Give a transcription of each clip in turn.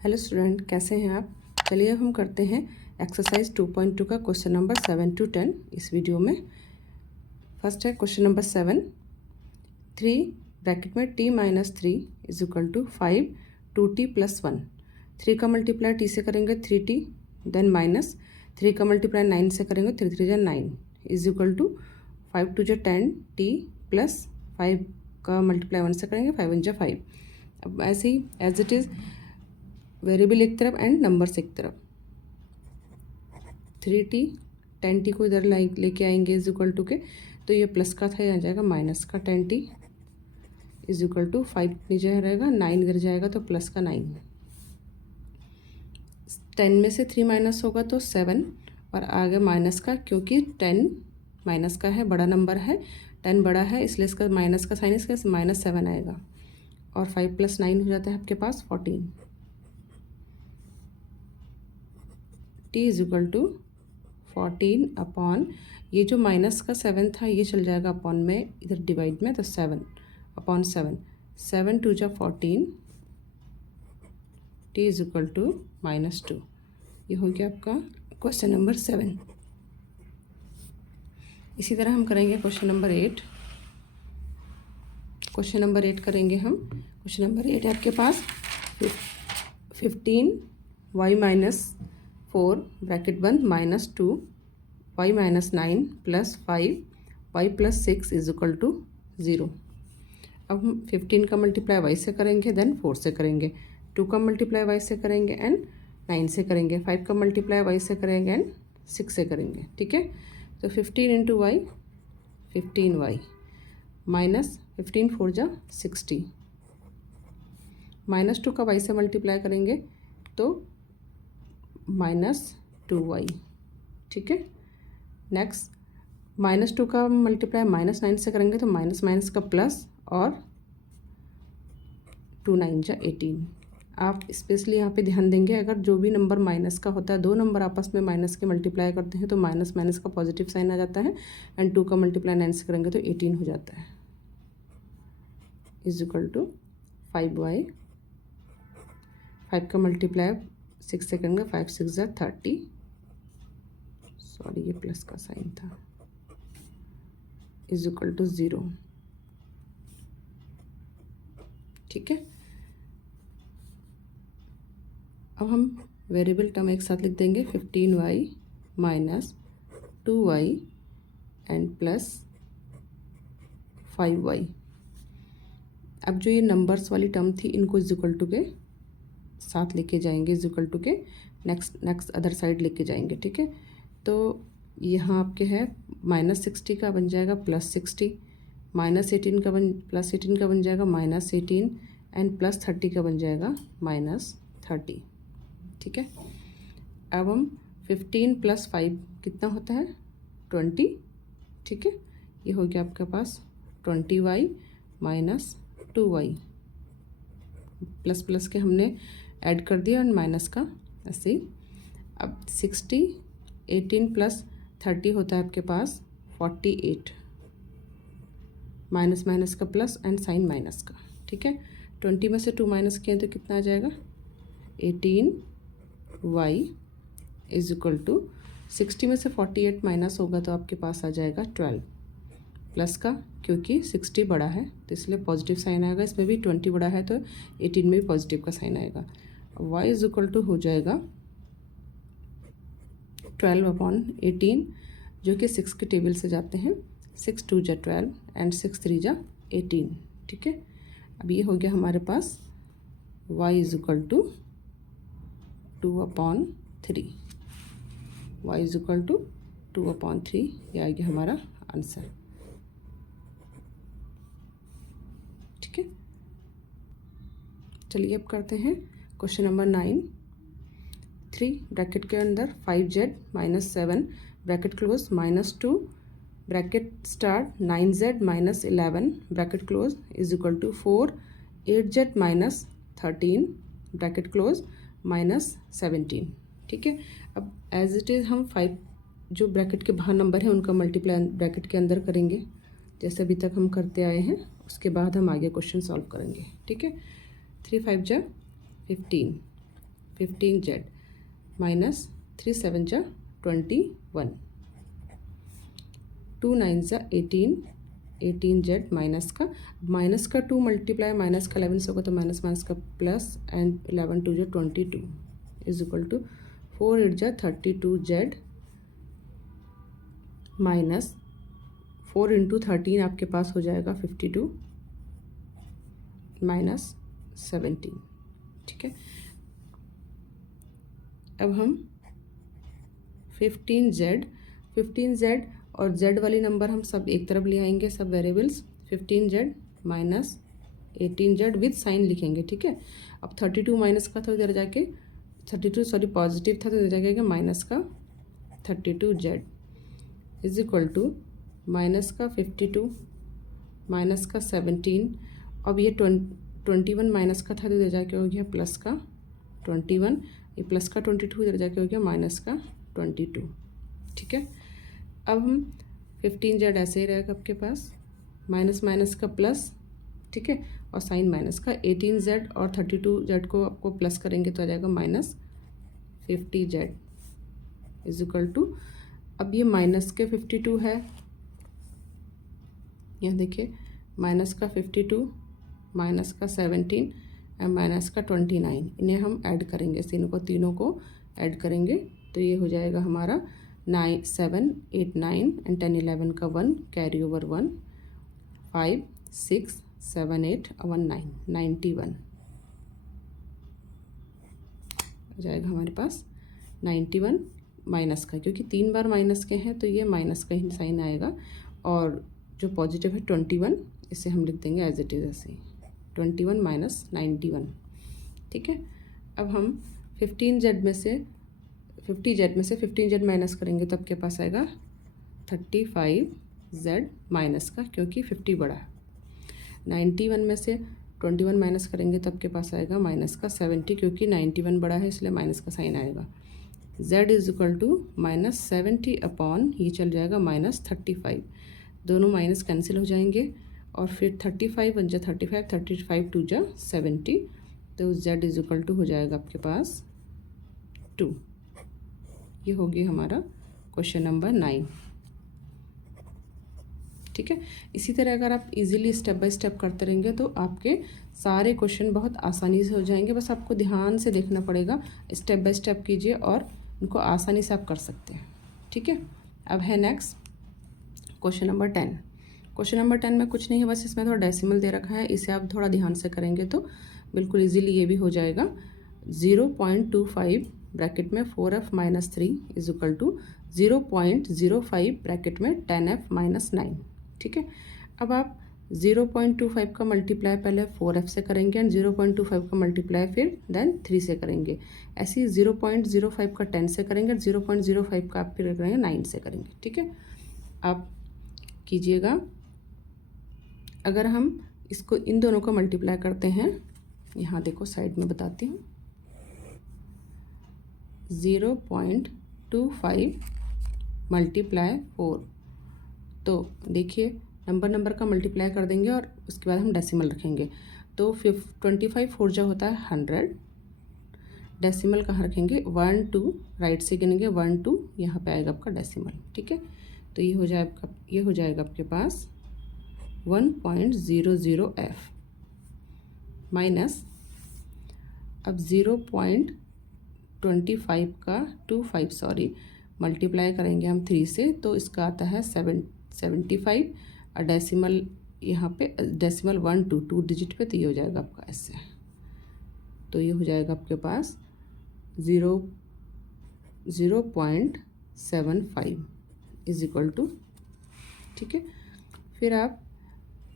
Hello student, कैसे हैं आप। चलिए हम करते हैं एक्सरसाइज 2.2 का क्वेश्चन नंबर 7 to 10 इस वीडियो में। फर्स्ट है क्वेश्चन नंबर 7। 3 ब्रैकेट में t minus 3 is equal to 5 2t plus 1। 3 का मल्टीप्लाई t से करेंगे 3t, देन माइनस 3 का मल्टीप्लाई 9 से करेंगे 3 3 जा 9 इज इक्वल टू 5 2 जा 10t प्लस 5 का मल्टीप्लाई 1 से करेंगे 5 1 जा 5। अब ऐसे ही एज इट इज़ वेरिएबल एक तरफ एंड नंबर्स एक तरफ। 3t 10t को इधर लेके आएंगे इज इक्वल टू के, तो ये प्लस का था, यहाँ जाएगा माइनस का 10t इज इक्वल टू 5 नीचे रहेगा 9 इधर जाएगा तो प्लस का 9। 10 में से 3 माइनस होगा तो 7 और आगे माइनस का, क्योंकि 10 माइनस का है, बड़ा नंबर है, 10 बड़ा है इसलिए इसका माइनस का साइन, इसका माइनस 7 आएगा और 5 प्लस 9 हो जाता है आपके पास 14। t is equal to 14 upon, ये जो माइनस का 7 था ये चल जाएगा अपॉन में इधर डिवाइड में, तो 7 अपॉन 7, 7 2 जा 14, t इज इक्वल टू -2। ये हो गया आपका क्वेश्चन नंबर 7। इसी तरह हम करेंगे क्वेश्चन नंबर 8। क्वेश्चन नंबर 8 करेंगे हम। क्वेश्चन नंबर 8 है आपके पास 15y माइनस 4 ब्रैकेट बंद minus 2 y minus 9 plus 5 y plus 6 is equal to 0। अब हम 15 का मल्टीप्लाई y से करेंगे, देन 4 से करेंगे, 2 का मल्टीप्लाई y से करेंगे एंड 9 से करेंगे, 5 का मल्टीप्लाई y से करेंगे एंड 6 से करेंगे। ठीक है, तो 15 इंटू वाई 15y माइनस 15 4 जा 60, माइनस 2 का y से मल्टीप्लाई करेंगे तो -2y। ठीक है, नेक्स्ट -2 का मल्टीप्लाई -9 से करेंगे तो माइनस माइनस का प्लस और 2 9 जा 18। आप स्पेशली यहाँ पे ध्यान देंगे, अगर जो भी नंबर माइनस का होता है, दो नंबर आपस में माइनस के मल्टीप्लाई करते हैं तो माइनस माइनस का पॉजिटिव साइन आ जाता है एंड 2 का मल्टीप्लाई 9 से करेंगे तो 18 हो जाता है इज इक्वल टू 5y। 5 का मल्टीप्लाई 6 से करेंगे, 5 6 जा 30, सॉरी ये प्लस का साइन था, इज इक्वल टू 0। ठीक है, अब हम वेरिएबल टर्म एक साथ लिख देंगे, 15y minus 2y and plus 5y। अब जो ये नंबर्स वाली टर्म थी इनको इज इक्वल टू के साथ लेके जाएंगे, इज इक्वल टू के नेक्स्ट अदर साइड लेके जाएंगे। ठीक है, तो यहाँ आपके है -60 का बन जाएगा +60, -18 का प्लस 18 का बन जाएगा -18 एंड प्लस 30 का बन जाएगा -30। ठीक है, अब हम 15 प्लस 5 कितना होता है 20। ठीक है, ये हो गया आपके पास 20y minus 2y, plus plus के हमने ऐड कर दिया और माइनस का ऐसे ही। अब 60 18 प्लस 30 होता है आपके पास 48, माइनस माइनस का प्लस एंड साइन माइनस का। ठीक है, 20 में से 2 माइनस किए तो कितना आ जाएगा 18y इज इक्वल टू 60 में से 48 माइनस होगा तो आपके पास आ जाएगा 12 प्लस का, क्योंकि 60 बड़ा है तो इसलिए पॉजिटिव साइन आएगा, इसमें भी 20 बड़ा है तो 18 में भी पॉजिटिव का साइन आएगा। y इज इक्वल टू हो जाएगा 12/18, जो कि 6 के टेबल से जाते हैं, 6 2 जा 12 एंड 6 3 जा 18। ठीक है, अब ये हो गया हमारे पास y is equal to 2/3, y is equal to 2/3, ये आ गया हमारा आंसर। ठीक है, चलिए अब करते हैं क्वेश्चन नंबर 9। 3 ब्रैकेट के अंदर 5z minus 7 bracket close -2 bracket start 9z minus 11 bracket close is equal to 4 8z minus 13 bracket close -17। ठीक है, अब एज इट इज़ हम 5 जो ब्रैकेट के बाहर नंबर है उनका मल्टीप्लाई ब्रैकेट के अंदर करेंगे, जैसे अभी तक हम करते आए हैं, उसके बाद हम आगे क्वेश्चन सॉल्व करेंगे। ठीक है, 3 5 जा 15 15z माइनस 3 7 जा 21, 2 9 जा 18, 18z माइनस का 2 मल्टीप्लाई माइनस का 11 से होगा तो माइनस माइनस का प्लस एंड 11 2 जा 22 इज इक्वल टू 4 8 जा 32z माइनस 4 इंटू 13 आपके पास हो जाएगा 52 माइनस 17। ठीक है, अब हम 15z और z वाली नंबर हम सब एक तरफ ले आएंगे, सब variables. 15z minus 18z with sign लिखेंगे। ठीक है, अब 32 माइनस का था इधर जाके 32 पॉजिटिव था तो इधर जाके माइनस का 32z is equal to minus का 52 माइनस का 17। अब ये 21 माइनस का था तो इधर जाके हो गया प्लस का 21, ये प्लस का 22 इधर जाके हो गया माइनस का 22। ठीक है, अब हम 15z ऐसे ही रहेगा आपके पास, माइनस माइनस का प्लस। ठीक है, और साइन माइनस का 18z और 32z को आपको प्लस करेंगे तो आ जाएगा minus 50z is equal to, अब ये माइनस के 52 है, यहाँ देखिए माइनस का 52 माइनस का 17 एंड माइनस का 29, इन्हें हम ऐड करेंगे, तीनों को ऐड करेंगे तो ये हो जाएगा हमारा 9 7 8 9 एंड 10 11 का 1 कैरी ओवर 1 5 6 7 8 1 9 91 हो जाएगा हमारे पास 91 माइनस का, क्योंकि 3 बार माइनस के हैं तो ये माइनस का ही साइन आएगा, और जो पॉजिटिव है 21 इसे हम लिख देंगे एज इट इज़ ऐसे 21 माइनस 91। ठीक है, अब हम 50z में से 15z माइनस करेंगे तो आपके पास आएगा 35z माइनस का, क्योंकि 50 बड़ा है। 91 में से 21 माइनस करेंगे तो आपके पास आएगा माइनस का 70, क्योंकि 91 बड़ा है इसलिए माइनस का साइन आएगा। z is equal to minus 70 upon ये चल जाएगा माइनस 35, दोनों माइनस कैंसिल हो जाएंगे और फिर 35 बन जा 35 35 2 जा 70, तो z इज इक्वल टू हो जाएगा आपके पास 2। ये हो गया हमारा क्वेश्चन नंबर 9। ठीक है, इसी तरह अगर आप इजीली स्टेप बाय स्टेप करते रहेंगे तो आपके सारे क्वेश्चन बहुत आसानी से हो जाएंगे। बस आपको ध्यान से देखना पड़ेगा, स्टेप बाय स्टेप कीजिए और इनको आसानी से आप कर सकते हैं। ठीक है, अब है next question number 10। Question number 10 में कुछ नहीं है, बस इसमें थोड़ा डेसिमल दे रखा है, इसे आप थोड़ा ध्यान से करेंगे तो बिल्कुल इजीली ये भी हो जाएगा। 0.25 ब्रैकेट में 4f minus 3 is equal to 0.05 bracket में 10f माइनस 9। ठीक है, अब आप 0.25 का मल्टीप्लाई पहले 4f से करेंगे एंड 0.25 का मल्टीप्लाई फिर देन 3 से करेंगे। ऐसे ही 0.05 का 10 से करेंगे, 0.05 का आप फिर करेंगे 9 से करेंगे। ठीक है, आप कीजिएगा। अगर हम इसको इन दोनों को मल्टीप्लाई करते हैं, यहाँ देखो साइड में बताती हूँ, 0.25 मल्टीप्लाई 4, तो देखिए नंबर का मल्टीप्लाई कर देंगे और उसके बाद हम डेसिमल रखेंगे। तो 25 4 जो होता है 100, डेसिमल कहाँ रखेंगे 1 2, राइट से गिनेंगे 1 2, यहाँ पे आएगा आपका डेसिमल। ठीक है, तो ये हो जाएगा आपके पास 1.00f माइनस, अब 0.25 का 25 मल्टीप्लाई करेंगे हम 3 से तो इसका आता है 75, और डेसिमल यहाँ पे डेसिमल 1 2 2 डिजिट पे, तो ये हो जाएगा आपका ऐसे। तो ये हो जाएगा आपके पास 0.75 इज इक्वल टू। ठीक है, फिर आप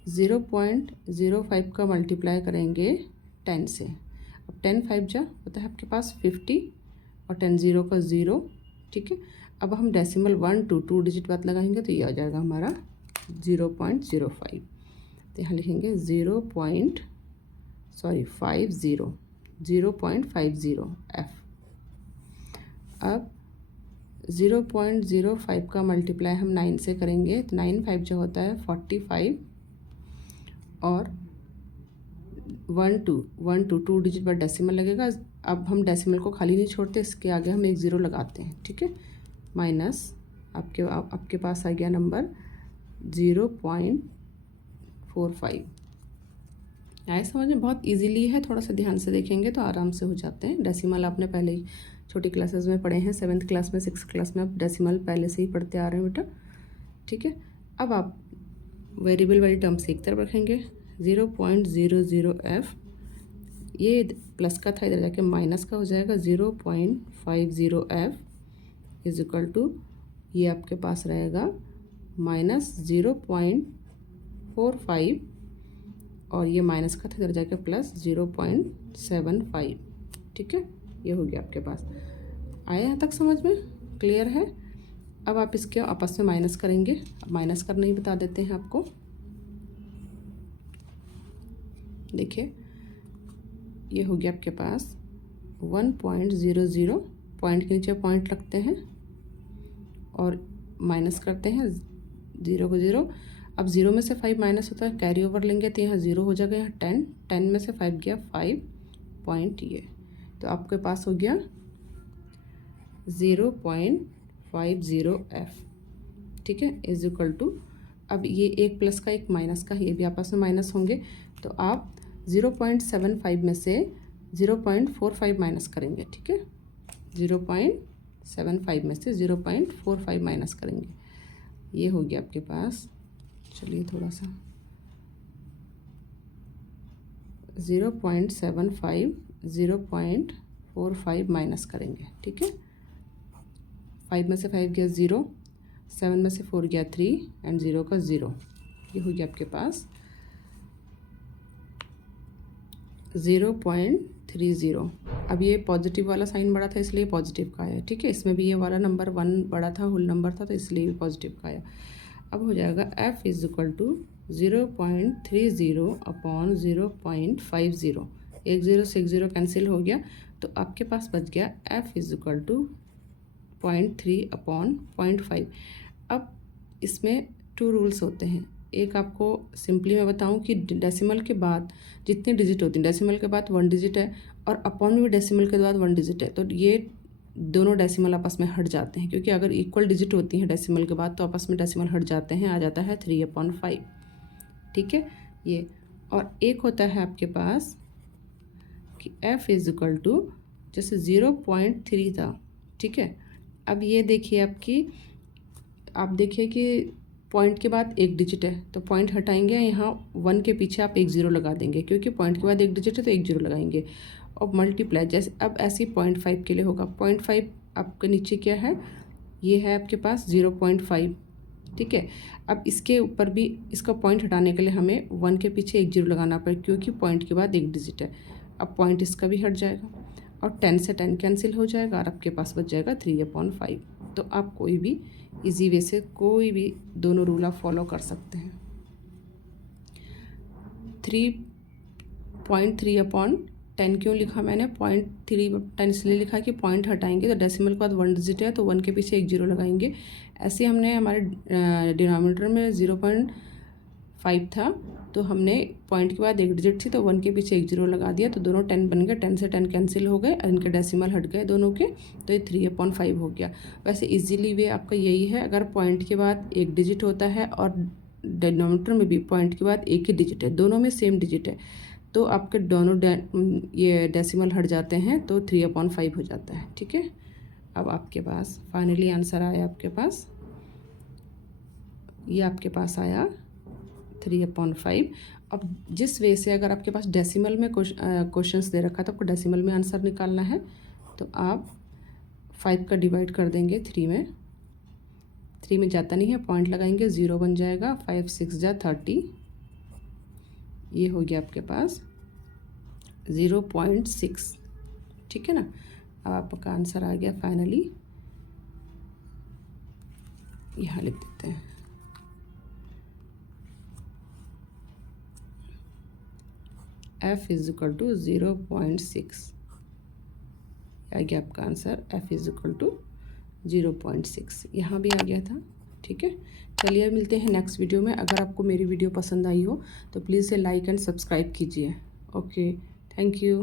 0.05 का मल्टीप्लाई करेंगे 10 से। अब 10 5 जा होता है आपके पास 50 और 10 0 का 0। ठीक है, अब हम डेसिमल 1 2 2 डिजिट बात लगाएंगे तो ये आ जाएगा हमारा 0.05। तो यहाँ लिखेंगे 0.50 f। अब 0.05 का मल्टीप्लाई हम 9 से करेंगे तो 9 5 जो होता है 45 और टू डिजिट बाद डेसिमल लगेगा। अब हम डेसिमल को खाली नहीं छोड़ते, इसके आगे हम एक ज़ीरो लगाते हैं, ठीक है। माइनस आपके पास आ गया नंबर 0.45। आया समझ में? बहुत इजीली है, थोड़ा सा ध्यान से देखेंगे तो आराम से हो जाते हैं। डेसिमल आपने पहले ही छोटी क्लासेस में पढ़े हैं, 7th क्लास में, 6th क्लास में आप डेसिमल पहले से ही पढ़ते आ रहे हैं बेटा, ठीक है। अब आप वेरिएबल वाली टर्म्स एक तरफ रखेंगे। 0.00f, ये प्लस का था, इधर जाके माइनस का हो जाएगा। 0.50f इज इक्वल टू, ये आपके पास रहेगा माइनस 0.45, और ये माइनस का था, इधर जाके प्लस 0.75, ठीक है। ये हो गया आपके पास। आया यहाँ तक समझ में? क्लियर है? अब आप इसके आपस में माइनस करेंगे। अब माइनस करना ही बता देते हैं आपको। देखिए ये हो गया आपके पास 1.00, पॉइंट के नीचे पॉइंट रखते हैं और माइनस करते हैं 0 को 0। अब 0 में से 5 माइनस होता है, कैरी ओवर लेंगे तो यहाँ 0 हो जाएगा। यहाँ 10 में से 5 गया 5 पॉइंट, ये तो आपके पास हो गया 0.50f, ठीक है, इज इक्वल टू। अब ये एक प्लस का एक माइनस का, ये भी आपस में माइनस होंगे, तो आप 0.75 में से 0.45 माइनस करेंगे, ठीक है। 0.75 में से 0.45 माइनस करेंगे, ये हो गया आपके पास। चलिए थोड़ा सा 0.75 0.45 माइनस करेंगे, ठीक है। 5 में से 5 गया 0, 7 में से 4 गया 3 एंड 0 का 0, ये हो गया आपके पास 0.30। अब ये पॉजिटिव वाला साइन बड़ा था इसलिए पॉजिटिव का आया, ठीक है। इसमें भी ये वाला नंबर 1 बड़ा था, होल नंबर था, तो इसलिए भी पॉजिटिव का आया। अब हो जाएगा f is equal to 0.30 upon 0.50, एक 0 से एक 0 कैंसिल हो गया, तो आपके पास बच गया f is equal to 0.3 upon 0.5। अब इसमें 2 रूल्स होते हैं। एक आपको सिंपली मैं बताऊं कि डेसिमल के बाद जितनी डिजिट होती हैं, डेसिमल के बाद 1 डिजिट है और अपॉन भी डेसिमल के बाद 1 डिजिट है, तो ये दोनों डेसिमल आपस में हट जाते हैं, क्योंकि अगर इक्वल डिजिट होती हैं डेसिमल के बाद तो आपस में डेसिमल हट जाते हैं, आ जाता है 3/5, ठीक है ये। और एक होता है आपके पास कि f इज इक्वल टू, जैसे 0.3 था, ठीक है। अब ये देखिए आप देखिए कि पॉइंट के बाद एक डिजिट है, तो पॉइंट हटाएंगे, यहाँ 1 के पीछे आप एक 0 लगा देंगे, क्योंकि पॉइंट के बाद एक डिजिट है तो एक 0 लगाएंगे। और मल्टीप्लाई, जैसे अब ऐसे 0.5 के लिए होगा। 0.5 आपके नीचे क्या है, ये है आपके पास 0.5, ठीक है। अब इसके ऊपर भी इसका पॉइंट हटाने के लिए हमें 1 के पीछे एक 0 लगाना पड़ेगा, क्योंकि पॉइंट के बाद एक डिजिट है। अब पॉइंट इसका भी हट जाएगा और 10 से 10 कैंसिल हो जाएगा और आपके पास बच जाएगा 3/5। तो आप कोई भी इजी वे से कोई भी दोनों रूल आप फॉलो कर सकते हैं। 3.3/10 क्यों लिखा मैंने? 0.3/10 इसलिए लिखा कि पॉइंट हटाएंगे तो डेसिमल के बाद 1 डिजिट है, तो 1 के पीछे एक 0 लगाएंगे। ऐसे हमने हमारे डिनोमिनेटर में 0.5 था, तो हमने पॉइंट के बाद एक डिजिट थी तो 1 के पीछे एक 0 लगा दिया, तो दोनों 10 बन गए। 10 से 10 कैंसिल हो गए और इनके डेसिमल हट गए दोनों के, तो ये 3/5 हो गया। वैसे इजीली वे आपका यही है, अगर पॉइंट के बाद एक डिजिट होता है और डिनोमिनेटर में भी पॉइंट के बाद एक ही डिजिट है, दोनों में सेम डिजिट है, तो आपके दोनों ये डेसिमल हट जाते हैं, तो 3/5 हो जाता है, ठीक है। अब आपके पास फाइनली आंसर आया, आपके पास ये आपके पास आया 3/5। अब जिस वे से अगर आपके पास डेसिमल में क्वेश्चंस दे रखा है तो आपको डेसिमल में आंसर निकालना है, तो आप 5 का डिवाइड कर देंगे 3 में। 3 में जाता नहीं है, पॉइंट लगाएंगे, 0 बन जाएगा। 5 6 जा 30, ये हो गया आपके पास 0.6, ठीक है ना। अब आपका आंसर आ गया फाइनली, यहाँ लिख देते हैं f इज इक्वल टू 0.6, आ गया आपका answer f is equal to 0.6, यहाँ भी आ गया था, ठीक है। चलिए मिलते हैं नेक्स्ट वीडियो में। अगर आपको मेरी वीडियो पसंद आई हो तो प्लीज़ से लाइक एंड सब्सक्राइब कीजिए। Okay, thank you.